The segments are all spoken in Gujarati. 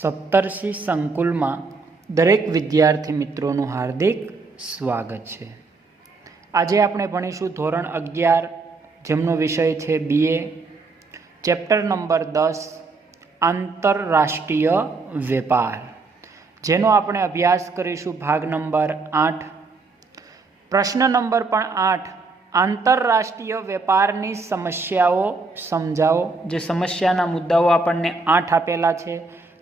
સપ્તર્ષિ સંકુલમાં દરેક વિદ્યાર્થી મિત્રોનું હાર્દિક સ્વાગત છે। આજે આપણે ભણીશું ધોરણ 11 જેમનો વિષય છે BA, ચેપ્ટર નંબર 10 આંતરરાષ્ટ્રીય વેપાર, જેનો આપણે અભ્યાસ કરીશું ભાગ નંબર 8। પ્રશ્ન નંબર પણ 8, આંતરરાષ્ટ્રીય વેપારની સમસ્યાઓ સમજાવો। જે સમસ્યાના મુદ્દાઓ આપણને 8 આપેલા છે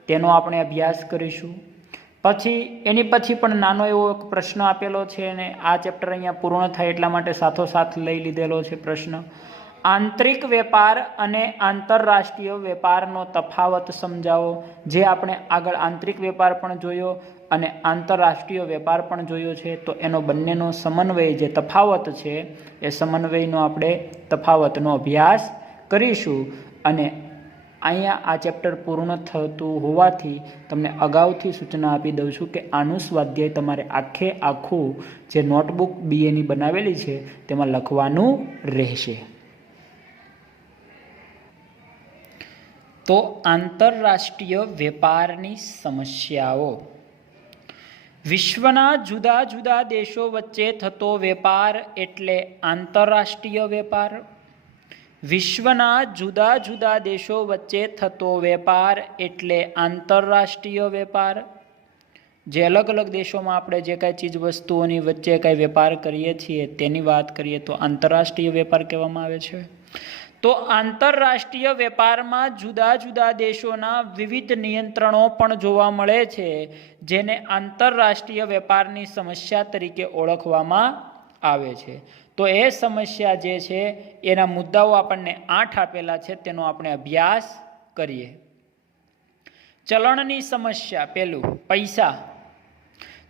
તેનો આપણે અભ્યાસ કરીશું। પછી એની પછી પણ નાનો એવો એક પ્રશ્ન આપેલો છે અને આ ચેપ્ટર અહીંયા પૂર્ણ થાય એટલા માટે સાથોસાથ લઈ લીધેલો છે પ્રશ્ન। આંતરિક વેપાર અને આંતરરાષ્ટ્રીય વેપારનો તફાવત સમજાવો। જે આપણે આગળ આંતરિક વેપાર પણ જોયો અને આંતરરાષ્ટ્રીય વેપાર પણ જોયો છે, તો એનો બંનેનો સમન્વય જે તફાવત છે એ સમન્વયનો આપણે તફાવતનો અભ્યાસ કરીશું। અને અહીંયા આ ચેપ્ટર પૂર્ણ થતું હોવાથી તમને અગાઉથી સૂચના આપી દઉં છું કે આનું સ્વાધ્યાય તમારે આખે આખું જે નોટબુક BAની બનાવેલી છે તેમાં લખવાનું રહેશે। તો આંતરરાષ્ટ્રીય વેપારની સમસ્યાઓ। વિશ્વના જુદા જુદા દેશો વચ્ચે થતો વેપાર એટલે આંતરરાષ્ટ્રીય વેપાર। વિશ્વના જુદા જુદા દેશો વચ્ચે થતો વેપાર એટલે આંતરરાષ્ટ્રીય વેપાર। જે અલગ અલગ દેશોમાં આપણે જે કાંઈ ચીજ વસ્તુઓની વચ્ચે કાંઈ વેપાર કરીએ છીએ તેની વાત કરીએ તો આંતરરાષ્ટ્રીય વેપાર કહેવામાં આવે છે। તો આંતરરાષ્ટ્રીય વેપારમાં જુદા જુદા દેશોના વિવિધ નિયંત્રણો પણ જોવા મળે છે, જેને આંતરરાષ્ટ્રીય વેપારની સમસ્યા તરીકે ઓળખવામાં આવે છે। તો એ સમસ્યા જે છે એના મુદ્દાઓ આપણને 8 આપેલા છે, તેનો આપણે અભ્યાસ કરીએ। ચલણની સમસ્યા, પહેલું પૈસા।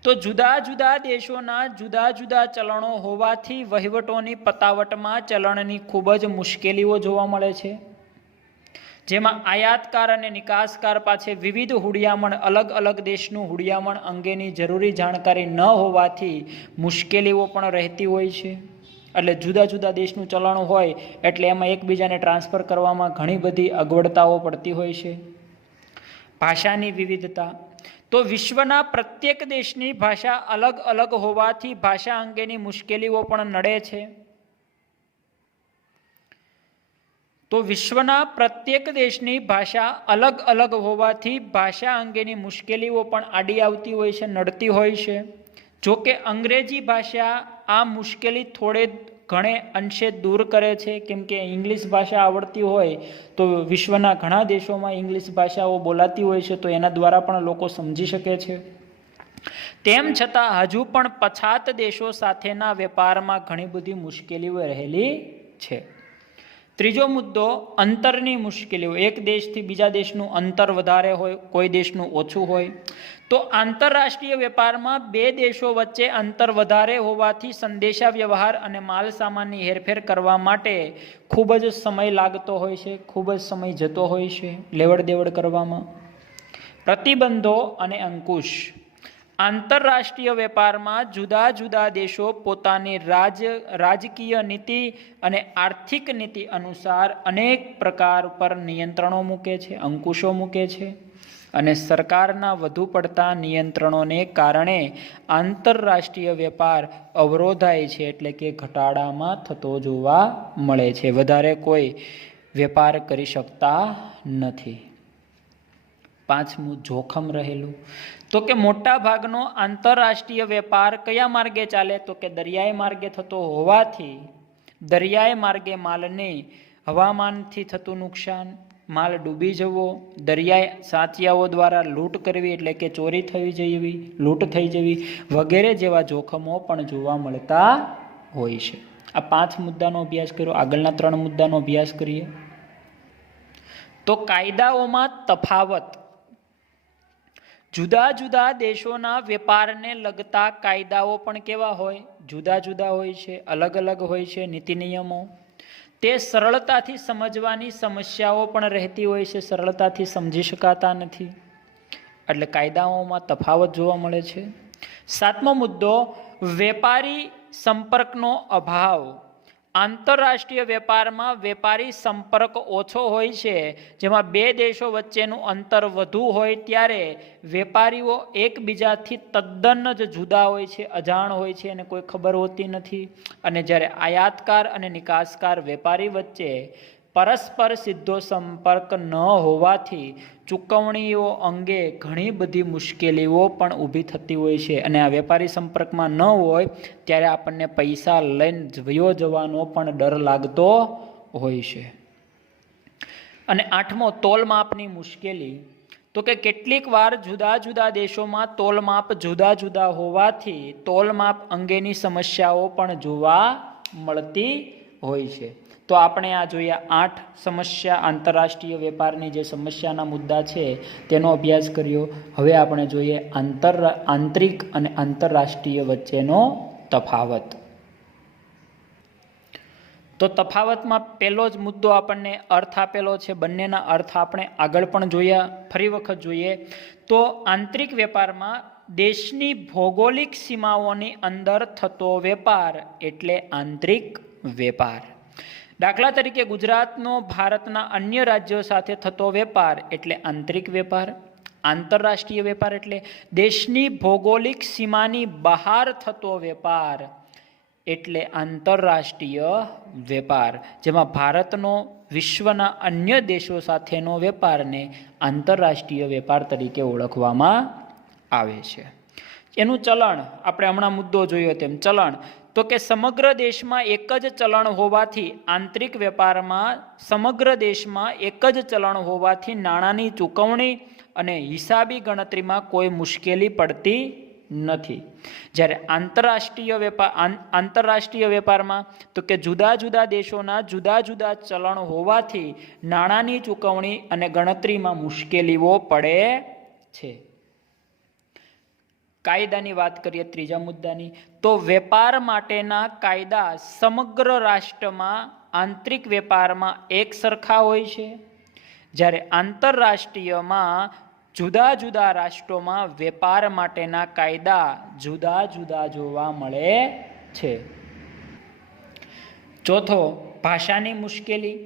તો જુદા જુદા દેશોના જુદા જુદા ચલણો હોવાથી વહીવટોની પતાવટમાં ચલણની ખૂબ જ મુશ્કેલીઓ જોવા મળે છે, જેમાં આયાતકાર અને નિકાસકાર પાસે વિવિધ હુડિયામણ, અલગ અલગ દેશનું હુડિયામણ અંગેની જરૂરી જાણકારી ન હોવાથી મુશ્કેલીઓ પણ રહેતી હોય છે। એટલે જુદા જુદા દેશનું ચલણ હોય એટલે એમાં એકબીજાને ટ્રાન્સફર કરવામાં ઘણી બધી અગવડતાઓ પડતી હોય છે। ભાષાની વિવિધતા। તો વિશ્વના પ્રત્યેક દેશની ભાષા અલગ અલગ હોવાથી ભાષા અંગેની મુશ્કેલીઓ પણ નડે છે। તો વિશ્વના પ્રત્યેક દેશની ભાષા અલગ અલગ હોવાથી ભાષા અંગેની મુશ્કેલીઓ પણ આડી આવતી હોય છે, નડતી હોય છે। જો કે અંગ્રેજી ભાષા આ મુશ્કેલી થોડે ઘણે અંશે દૂર કરે છે, કેમ કે ઇંગ્લિશ ભાષા આવડતી હોય તો વિશ્વના ઘણા દેશોમાં ઇંગ્લિશ ભાષાઓ બોલાતી હોય છે, તો એના દ્વારા પણ લોકો સમજી શકે છે। તેમ છતાં હજુ પણ પછાત દેશો સાથેના વેપારમાં ઘણી બધી મુશ્કેલીઓ રહેલી છે। ત્રીજો મુદ્દો, અંતરની મુશ્કેલીઓ। એક દેશથી બીજા દેશનું અંતર વધારે હોય, કોઈ દેશનું ઓછું હોય। તો આંતરરાષ્ટ્રીય વેપારમાં બે દેશો વચ્ચે અંતર વધારે હોવાથી સંદેશા વ્યવહાર અને માલ સામાનની હેરફેર કરવા માટે ખૂબ જ સમય લાગતો હોય છે, ખૂબ જ સમય જતો હોય છે લેવડ દેવડ કરવામાં। પ્રતિબંધો અને અંકુશ। આંતરરાષ્ટ્રીય વેપારમાં જુદા જુદા દેશો પોતાની રાજકીય નીતિ અને આર્થિક નીતિ અનુસાર અનેક પ્રકાર પર નિયંત્રણો મૂકે છે, અંકુશો મૂકે છે, અને સરકારના વધુ પડતા નિયંત્રણોને કારણે આંતરરાષ્ટ્રીય વેપાર અવરોધાય છે, એટલે કે ઘટાડામાં થતો જોવા મળે છે। વધારે કોઈ વેપાર કરી શકતા નથી। પાંચમું, જોખમ રહેલું। તો કે મોટા ભાગનો આંતરરાષ્ટ્રીય વેપાર કયા માર્ગે ચાલે, તો કે દરિયાઈ માર્ગે થતો હોવાથી દરિયાઈ માર્ગે માલને હવામાનથી થતું નુકસાન, માલ ડૂબી જવો, દરિયાઈ સાચિયાઓ દ્વારા લૂંટ કરવી એટલે કે ચોરી થઈ જવી, લૂંટ થઈ જવી વગેરે જેવા જોખમો પણ જોવા મળતા હોય છે। આ 5 મુદ્દાનો અભ્યાસ કર્યો। આગળના 3 મુદ્દાનો અભ્યાસ કરીએ। તો કાયદાઓમાં તફાવત। જુદા જુદા દેશોના વેપારને લગતા કાયદાઓ પણ કેવા હોય, જુદા જુદા હોય છે, અલગ અલગ હોય છે નીતિ નિયમો। તે સરળતાથી સમજવાની સમસ્યાઓ પણ રહેતી હોય છે, સરળતાથી સમજી શકાતા નથી, એટલે કાયદાઓમાં તફાવત જોવા મળે છે। 7મો મુદ્દો, વેપારી સંપર્કનો અભાવ। આંતરરાષ્ટ્રીય વેપારમાં વેપારી સંપર્ક ઓછો હોય છે, જેમાં બે દેશો વચ્ચેનું અંતર વધુ હોય ત્યારે વેપારીઓ એકબીજાથી તદ્દન જ જુદા હોય છે, અજાણ હોય છે અને કોઈ ખબર હોતી નથી. અને જ્યારે આયાતકાર અને નિકાસકાર વેપારી વચ્ચે પરસ્પર સીધો સંપર્ક ન હોવાથી ચૂકવણીઓ અંગે ઘણી બધી મુશ્કેલીઓ પણ ઊભી થતી હોય છે. અને આ વેપારી સંપર્કમાં ન હોય ત્યારે આપણને પૈસા લઈને વયો જવાનો પણ ડર લાગતો હોય છે. અને આઠમો, તોલમાપની મુશ્કેલી. તો કે કેટલીક વાર જુદા જુદા દેશોમાં તોલમાપ જુદા જુદા હોવાથી તોલમાપ અંગેની સમસ્યાઓ પણ જોવા મળતી હોય છે. તો આપણે આ જોયા 8 સમસ્યા, આંતરરાષ્ટ્રીય વેપારની જે સમસ્યાના મુદ્દા છે તેનો અભ્યાસ કર્યો. હવે આપણે જોઈએ આંતરિક અને આંતરરાષ્ટ્રીય વચ્ચેનો તફાવત. તો તફાવતમાં પહેલો જ મુદ્દો આપણને અર્થ આપેલો છે. બંનેના અર્થ આપણે આગળ પણ જોયા, ફરી વખત જોઈએ. તો આંતરિક વેપારમાં દેશની ભૌગોલિક સીમાઓની અંદર થતો વેપાર એટલે આંતરિક વેપાર. દાખલા તરીકે ગુજરાતનો ભારતના અન્ય રાજ્યો સાથે થતો વેપાર એટલે આંતરિક વેપાર. આંતરરાષ્ટ્રીય વેપાર એટલે દેશની ભૌગોલિક સીમાની બહાર થતો વેપાર એટલે આંતરરાષ્ટ્રીય વેપાર, જેમાં ભારતનો વિશ્વના અન્ય દેશો સાથેનો વેપારને આંતરરાષ્ટ્રીય વેપાર તરીકે ઓળખવામાં આવે છે. એનું ચલણ આપણે હમણાં મુદ્દો જોયો તેમ ચલણ. તો કે સમગ્ર દેશમાં એક જ ચલણ હોવાથી આંતરિક વેપારમાં સમગ્ર દેશમાં એક જ ચલણ હોવાથી નાણાંની ચૂકવણી અને હિસાબી ગણતરીમાં કોઈ મુશ્કેલી પડતી નથી. જ્યારે આંતરરાષ્ટ્રીય વેપારમાં તો કે જુદા જુદા દેશોના જુદા જુદા ચલણ હોવાથી નાણાંની ચૂકવણી અને ગણતરીમાં મુશ્કેલીઓ પડે છે. કાયદાની વાત કરીએ ત્રીજા મુદ્દાની, તો વેપાર માટેના કાયદા સમગ્ર રાષ્ટ્રમાં આંતરિક વેપારમાં એક સરખા હોય છે, જ્યારે આંતરરાષ્ટ્રીયમાં જુદા જુદા રાષ્ટ્રોમાં વેપાર માટેના કાયદા જુદા જુદા જોવા મળે છે. ચોથો, ભાષાની મુશ્કેલી.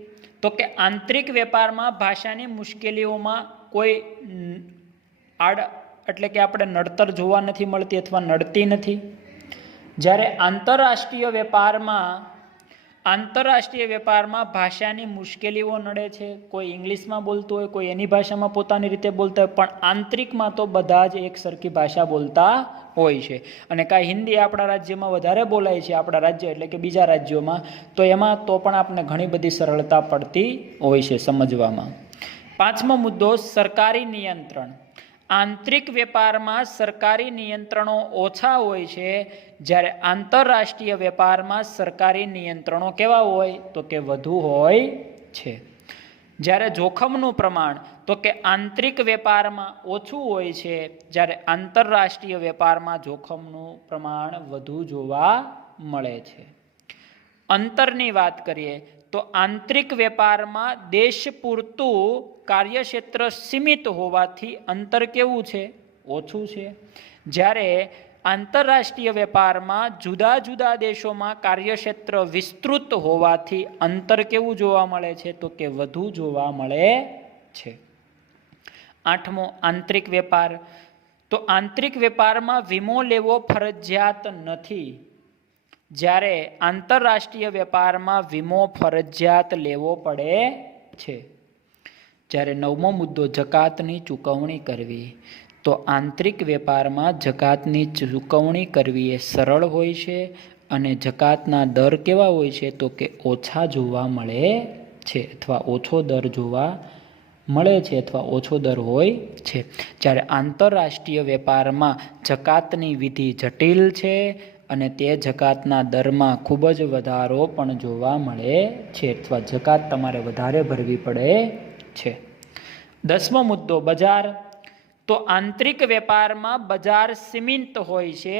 તો કે આંતરિક વેપારમાં ભાષાની મુશ્કેલીઓમાં કોઈ એટલે કે આપણે નડતર જોવા નથી મળતી અથવા નડતી નથી. જ્યારે આંતરરાષ્ટ્રીય વેપારમાં ભાષાની મુશ્કેલીઓ નડે છે. કોઈ ઇંગ્લિશમાં બોલતું હોય, કોઈ એની ભાષામાં પોતાની રીતે બોલતા હોય, પણ આંતરિકમાં તો બધા જ એક સરખી ભાષા બોલતા હોય છે. અને કાંઈ હિન્દી આપણા રાજ્યમાં વધારે બોલાય છે, આપણા રાજ્ય એટલે કે બીજા રાજ્યોમાં, તો એમાં તો પણ આપણને ઘણી બધી સરળતા પડતી હોય છે સમજવામાં. પાંચમો મુદ્દો, સરકારી નિયંત્રણ. આંતરિક વેપારમાં સરકારી નિયંત્રણો ઓછા હોય છે, જ્યારે આંતરરાષ્ટ્રીય વેપારમાં સરકારી નિયંત્રણો કેવા હોય તો કે વધુ હોય છે. જ્યારે જોખમનું પ્રમાણ તો કે આંતરિક વેપારમાં ઓછું હોય છે, જ્યારે આંતરરાષ્ટ્રીય વેપારમાં જોખમનું પ્રમાણ વધુ જોવા મળે છે. અંતરની વાત કરીએ તો આંતરિક વેપારમાં દેશ પૂરતું કાર્યક્ષેત્ર સીમિત હોવાથી અંતર કેવું છે? ઓછું છે. જ્યારે આંતરરાષ્ટ્રીય વેપારમાં જુદા જુદા દેશોમાં કાર્યક્ષેત્ર વિસ્તૃત હોવાથી અંતર કેવું જોવા મળે છે તો કે વધુ જોવા મળે છે. આઠમો, આંતરિક વેપાર. તો આંતરિક વેપારમાં વીમો લેવો ફરજિયાત નથી, જ્યારે આંતરરાષ્ટ્રીય વેપારમાં વીમો ફરજિયાત લેવો પડે છે. જ્યારે નવમો મુદ્દો, જકાતની ચૂકવણી કરવી. તો આંતરિક વેપારમાં જકાતની ચૂકવણી કરવી એ સરળ હોય છે અને જકાતના દર કેવા હોય છે તો કે ઓછા જોવા મળે છે અથવા ઓછો દર જોવા મળે છે અથવા ઓછો દર હોય છે. જ્યારે આંતરરાષ્ટ્રીય વેપારમાં જકાતની વિધિ જટિલ છે અને તે જકાતના દરમાં ખૂબ જ વધારો પણ જોવા મળે છે અથવા જકાત તમારે વધારે ભરવી પડે છે. દસમો મુદ્દો, બજાર. તો આંતરિક વેપારમાં બજાર સીમિત હોય છે,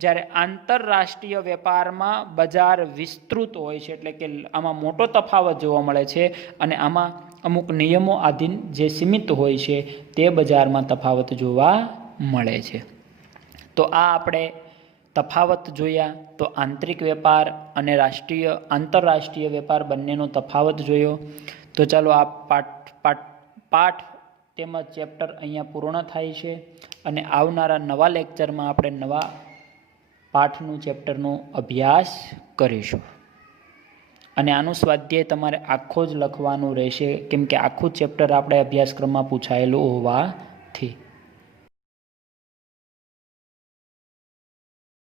જ્યારે આંતરરાષ્ટ્રીય વેપારમાં બજાર વિસ્તૃત હોય છે. એટલે કે આમાં મોટો તફાવત જોવા મળે છે અને આમાં અમુક નિયમો આધીન જે સીમિત હોય છે તે બજારમાં તફાવત જોવા મળે છે. તો આ આપણે તફાવત જોયા તો આંતરિક વેપાર અને આંતરરાષ્ટ્રીય વેપાર બંનેનો તફાવત જોયો. તો ચાલો આ પાઠ તેમજ ચેપ્ટર અહીંયા પૂર્ણ થાય છે અને આવનારા નવા લેક્ચરમાં આપણે નવા પાઠનું ચેપ્ટરનો અભ્યાસ કરીશું. અને આનું સ્વાધ્યાય તમારે આખો જ લખવાનું રહેશે, કેમ કે આખું ચેપ્ટર આપણે અભ્યાસક્રમમાં પૂછાયેલું હોવાથી.